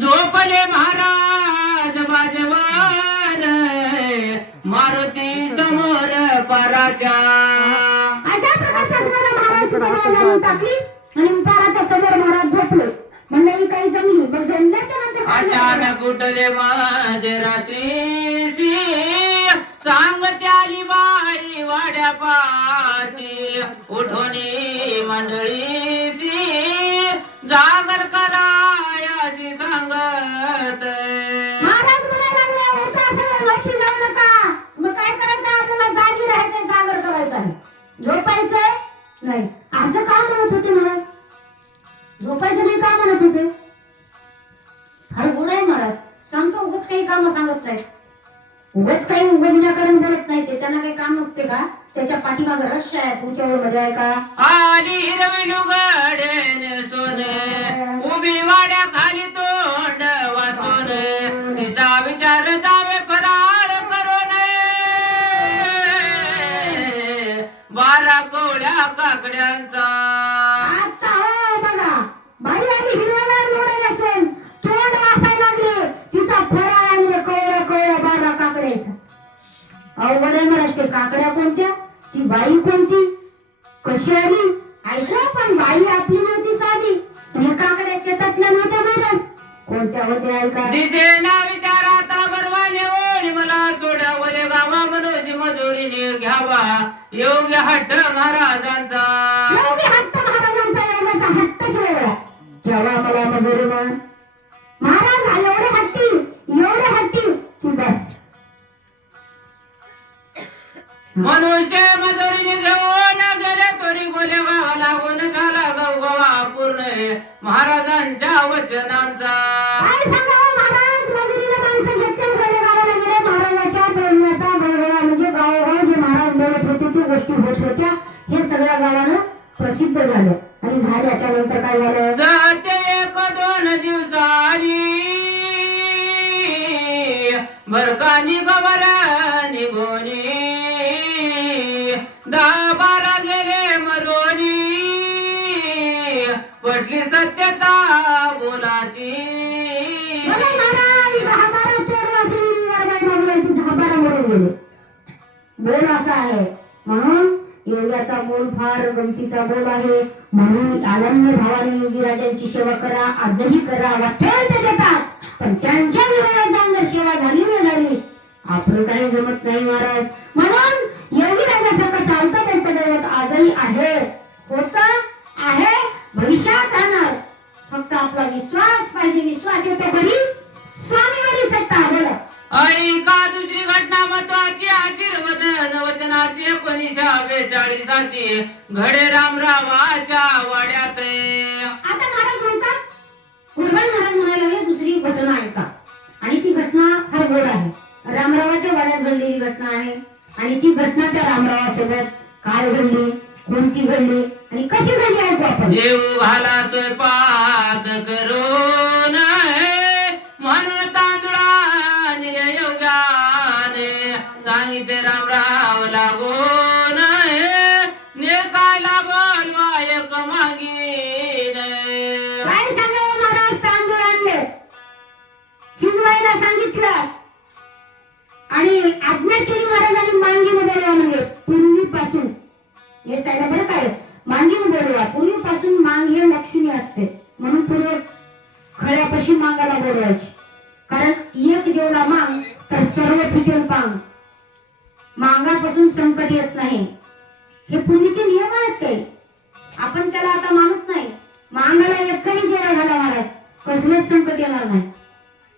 झोपले महाराज बाजवार मारुती समोर पराच्या अशा आणि उताराच्या समोर महाराज झोपले. मंडळी काही जमली नंतर? अचानक उठले माझे रात्रीशी. सांगते आली बाई वाड्यापाशी उठोनी मंडळीशी झोपायचं काय म्हणत होते फार गुण आहे महाराज सांगतो उगच काही काम सांगत नाही. उगच काही उग विनाकारण करत नाही ते त्यांना काही काम नसते का? त्याच्या पाठीमागे रहस्य आहे पुढच्या वेळमध्ये आहे का? आली हिरवी लुगडे सोने उभी वाड्या खाली तोंड वासून तिचा विचार जावे फराळ करून. बारा कोळ्या काकड्यांचा अवघड आहे काकड्या कोणत्या? ती बाई कोणती? कशी आली? ऐकलं पण बाई आपली नव्हती साधी. आणि काकड्या शेतातल्या नव्हत्या महाराज. कोणत्या होत्या ऐका? दिसे ना विचाराता बरवाने ओळी मला. सोडावले बाबा मनोजी मजुरीने घ्यावा. योग्य हट्ट महाराजांचा. मनुष्य मजुरीने घेऊन गेले तोरी गोले गावा लागून झाला गवगवा पूर्ण महाराजांच्या वचनांचा. बळबळा म्हणजे हे सगळ्या गावानं प्रसिद्ध झालं. आणि झाल्याच्यानंतर काय झालं? सत्य एक दोन दिवसानी बरकानी गवर सत्यता बोलाची बोल असा आहे. म्हणून योग्याचा बोल फार गमतीचा बोल आहे. म्हणून आनंद भावाने योगी राजांची सेवा करा आजही करा वाटेल ते देतात. पण त्यांच्या विरोधात जाऊन जर सेवा झाली न झाली आपण काही जमत नाही महाराज. म्हणून योगी राजासारखं चालतं बोलतं दैवत आजही आहे. होतं. आपला विश्वास पाहिजे. विश्वास येतो घरी स्वामीवरी सत्ता बोला. ऐका दुसरी घटना महत्वाची? आशीर्वदन वचनाची एकोणीशा बेचाळीसाची घडे रामरावाच्या वाड्यात. आता महाराज म्हणतात कुर्बान महाराज म्हणायला लागले दुसरी घटना ऐका. आणि ती घटना फार गोड आहे. रामरावाच्या वाड्यात घडलेली घटना आहे. आणि ती घटना त्या रामरावासोबत काय घडली कोणती घडली? आणि कशी घडली ऐकू आपण जेऊ घाला स्वयंपाक करून म्हणून तांदुळा योग्याने सांगितले रामराव लागून नेसायला बोलवा एक मागीन. काय सांगावं महाराज तांदूळ आणले शिजवायला सांगितलं. आणि आज्ञा केली महाराजांनी मांगीने बोलवा म्हणजे पूर्वीपासून. हे सायला बरं काय बोलवा पूर्वीपासून मांग हे लक्ष्मी असते. म्हणून पूर्व खळ्यापाशी मांगाला बोलवायची. कारण एक जेवढा मांग तर सर्व फिटेल पांग. मांगापासून संकट येत नाही. हे पूर्वीचे नियम आहेत काही आपण त्याला आता मानत नाही. मांगाला एकही जेवण घाला महाराज कसलंच संकट येणार नाही.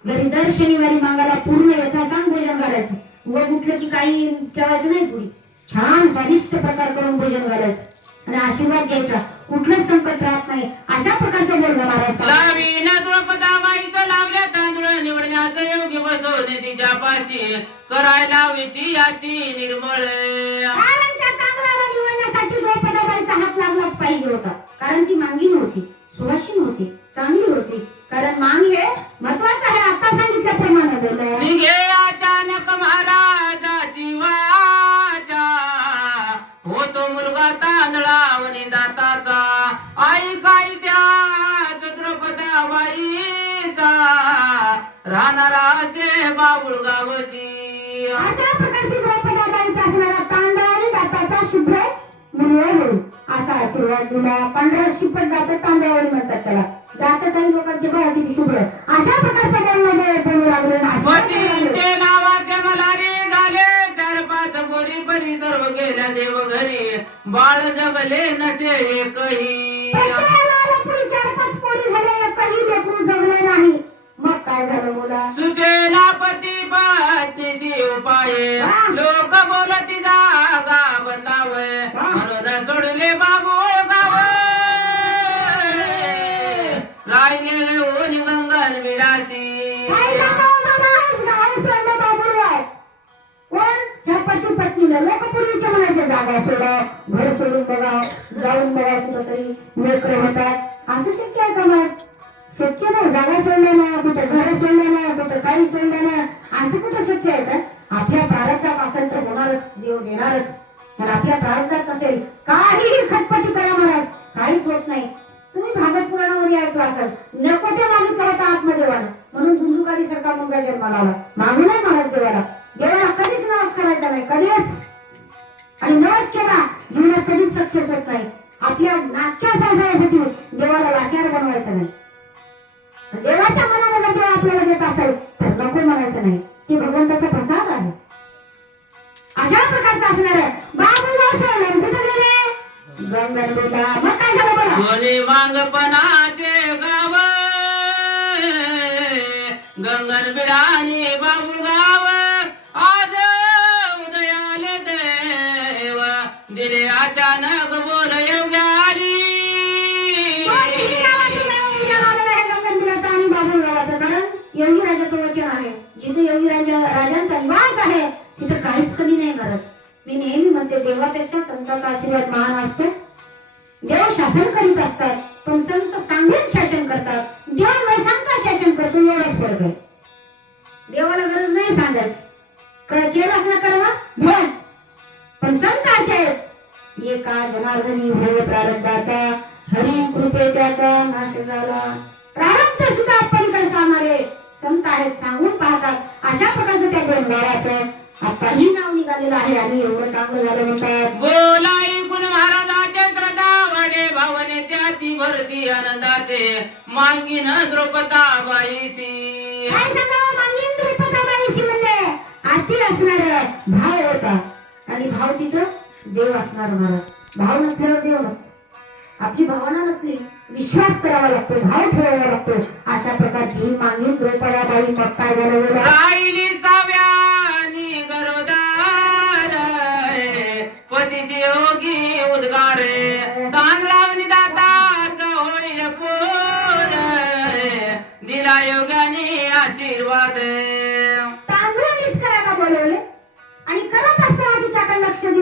घरी दर शनिवारी मांगाला पूर्ण यथासांग भोजन घालायचं. वर उठलं की काही ठेवायचं नाही पुढे. छान स्वादिष्ट प्रकार करून भोजन घालायचं. आणि आशीर्वाद घ्यायचा. कुठलंच संकट राहत नाही. अशा प्रकारचं बोलणं महाराज लावीन द्रौपदाबाईचं लावल्या तांदूळ निवडण्याचं योग्य बसवणे तिच्या पाशी. करायला हवी ती अति निर्मळ. कारण त्या तांदळाला निवडण्यासाठी द्रौपदाबाईचा हात लागलाच पाहिजे होता. कारण ती मांगी नव्हती सुवासीन होती चांगली होती. राहणाराचे बाबुळ गावची अशा प्रकारची द्रौपदाबाईंचा असणारा तांदळा आणि दाताचा शुभ्र मुनिवर असा आशीर्वाद दिला. पांढरा शिपट जात तांदळावरी म्हणतात त्याला. जात काही लोकांचे बघा किती शुभ्र. अशा प्रकारचा बनू लागले. नावाचे मलारी झाले. चार पाच पोरी परी सर्व गेल्या देव घरी बाळ जगले नसे एकही. चार पाच पोरी झाले. पती पत्नीला लोक पूर्वीच्या म्हणायच्या जागा सोडा घर सोडून बघा जाऊन बघा कुठं तरी लेकर होतात. असं शक्य आहे का मग? शक्य नाही जागा सोडल्या ना कुठं घर सोडल्या ना कुठं काही सोडल्या ना असं कुठं शक्य आहे का? आपल्या प्रारब्धात असेल तर होणारच देव देणारच. पण आपल्या प्रारब्धात असेल काहीही खटपटी करा महाराज काहीच होत नाही. तुम्ही भागवत पुराणामध्ये ऐकलं असाल. नको ते मागितलं होतं वाढ. म्हणून धुंदुकारी सरकार मुलगा जन्माला आला. मागू नाही महाराज देवाला. देवाला कधीच नवस करायचा नाही कधीच. आणि नवस केला जीवनात कधीच सक्सेस होत नाही. आपल्या नासक्या संसारासाठी देवाला लाचार बनवायचं नाही. देवाच्या मनाने जर देव आपल्याला देत असेल तर नको म्हणायचं नाही. ते भगवंताचा प्रसाद आहे. अशा प्रकारचा असणार आहे. बाबूला सोडलं कुठे गेले? गंगनडीला मग काय झालं बघा कोणी मांगपणाचे गाव? गंगन बिडानी बाबुळ बोल आली गावाचं. कारण योगी वचन आहे. जिथे राजांचा निवास आहे तिथे काहीच कमी नाही गरज. मी नेहमी म्हणते देवापेक्षा संतांचा आशीर्वाद महान असतो. देव शासन करीत असतात पण संत सांगेल शासन करतात. देव सांगता शासन करतो एवढाच फरक आहे. देवाला गरज नाही सांगायची. कर केलास ना करवा पण संत असे आहेत. एका जनार्दनी भोग प्रारब्धाचा? हरी कृपे त्याचा नाश झाला प्रारब्ध सुद्धा पलीकडे सांगणारे संत आहेत सांगून पाहतात. अशा प्रकारचं त्या ग्रंथाचं आताही नाव निघालेलं आहे आणि एवढं चांगलं झालं म्हणतात. बोलाई गुण महाराजाचे वाडे भावनेचे अति भरती आनंदाचे. मागिन द्रौपदा बाईसी काय सांगावं? मागील द्रुपदाबाईशी म्हणले. आती असणार भाव होता. आणि भाव तिथं देव असणार महाराज भाव नसल्यावर देव नसतो आपली भावना नसली विश्वास करावा लागतो भाव ठेवावा लागतो. अशा प्रकारची ही मागणी द्रौपदाबाई मग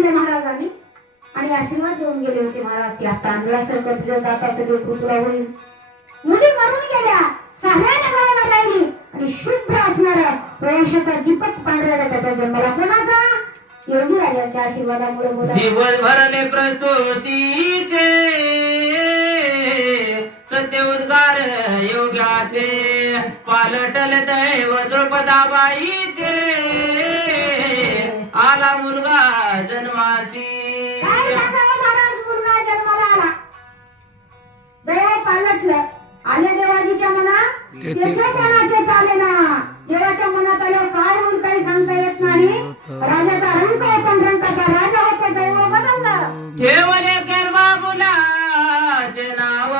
दिले महाराजांनी. आणि आशीर्वाद देऊन गेले होते महाराज या तांदळासारखं तुझ्या दाताचं लेकरू तुला होईल. मुली मरून गेल्या. सहाव्या नगराला राहिली. आणि शुभ्र असणारा वंशाचा दीपक पांढऱ्याला त्याचा जन्माला कोणाचा? योगी राजाच्या आशीर्वादामुळे मुला दिवस भरले प्रस्तुतीचे सत्य उद्गार योग्याचे. पालटल दैव द्रुपदाबाईचे. आला मुलगा जन्मासी काय सांगावं महाराज मुलगा जन्माला आला. दैव पालटलं. आले देवाजीच्या मनात? त्याच्या मनाचे चाले ना. देवाच्या मनात आल्यावर काय काही सांगता येत नाही. राजाचा रंग आहे पण रंगाचा राजा होता दैव बदललं. ठेवले मुलाचे नाव.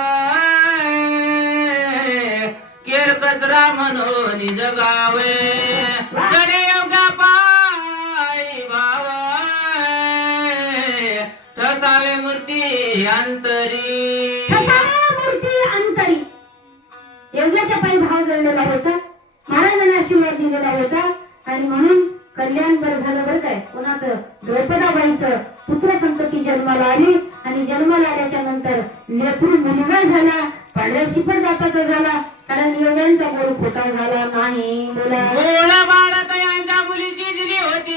केर कचरा म्हणून जगावे. अंतरी. अंतरी. योग्याच्या पायी भाव जोडलेला होता. महाराजांना आशीर्वाद दिलेला होता. आणि म्हणून कल्याण बरं झालं बरं काय. कोणाचं? द्रौपदाबाईचं पुत्र संतती जन्माला आली. आणि जन्माला आल्याच्यानंतर लेकरू मुलगा झाला. पांढऱ्या शिपट दाताचा झाला. कारण योग्यांचा गोड खोटा झाला नाही बोला बाळत यांच्या मुलीची दिली होती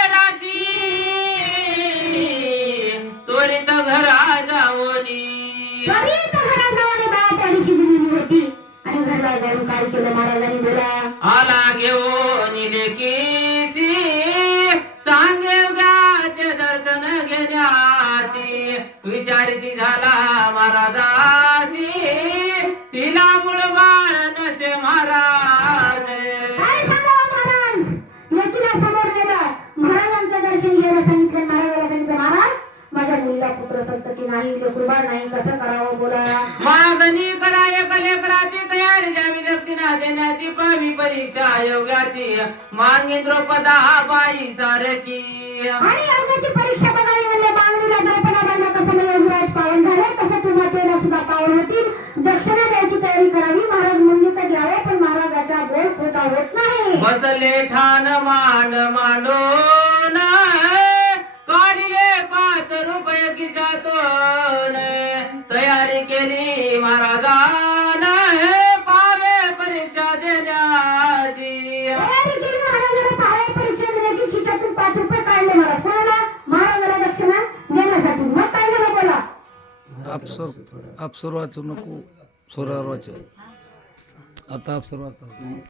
आणि काय केलं महाराजांनी बोला आला घेऊन लेकीसी सांगेवग्याचे दर्शन घेण्याची. विचारिती झाला महाराजाशी. तिला मुळ नाही लेकुरबाळ नाही कसं करावं बोला. मागणी करा एक लेकराची तयारी द्यावी दक्षिणा देण्याची पावी परीक्षा योगाची मागे द्रौपदा बाई सारखी. आणि अंकाची परीक्षा बघावी म्हणले बांगडीला द्रौपदाबाईंना कसं योगराज पावन झाले तसं तुम्हाला सुद्धा पावन होतील दक्षिणा द्यायची तयारी करावी महाराज तर द्यावे पण महाराजाचा बोल खोटा होत नाही. बसले ठाण मांड काढले पाच रुपये खिशातून तयारी केली महाराजान पावे परीक्षा देण्याची. पाच रुपये काढले महाराज. कोणाला? महाराजाला दक्षिणा देण्यासाठी. मग काय झालं बोला. अप्सर अप्सर वाचू नको सोरावर वाचव आता अप्सर वाचतो